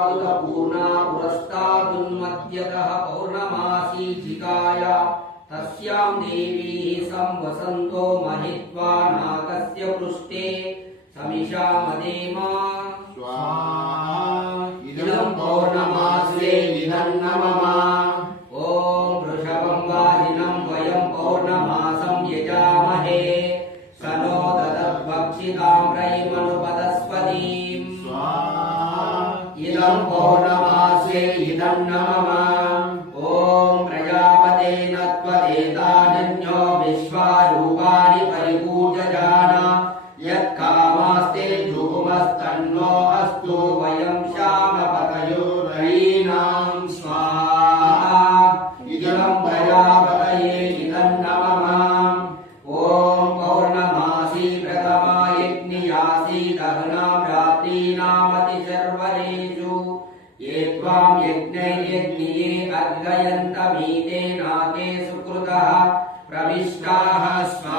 पूर्णा पुरस्तादुन्मध्यतः पौर्णमासीचिकाय तस्यां देवी संवसन्तो महित्वा नागस्य पृष्ठे समिषामदेमा स्वाहा इदं पौर्णमासे इदं नमः। ॐ वृषभं वाजिनं वयं पौर्णमासं यजामहे सनो ददद्भक्षिताम्रैमनुपदस्पतीं इदं पौर्णमासे इदं नमः। ॐ प्रजापते नत्वदेतानन्यो विश्वारूपाणि परिपूजयान यत्कामास्ते जुहुमस्तन्नो अस्तु वयं श्यामपतयो रयीणां स्वाहा इदं प्रजापतये इदं नमः। ॐ पौर्णमासी प्रथमा यज्ञयासी दहनां रात्रीनामतिशर्वरेषु ये त्वां यज्ञैर्यज्ञिये अर्घयन्तमीते नाके सुकृतः प्रविष्टाः स्वा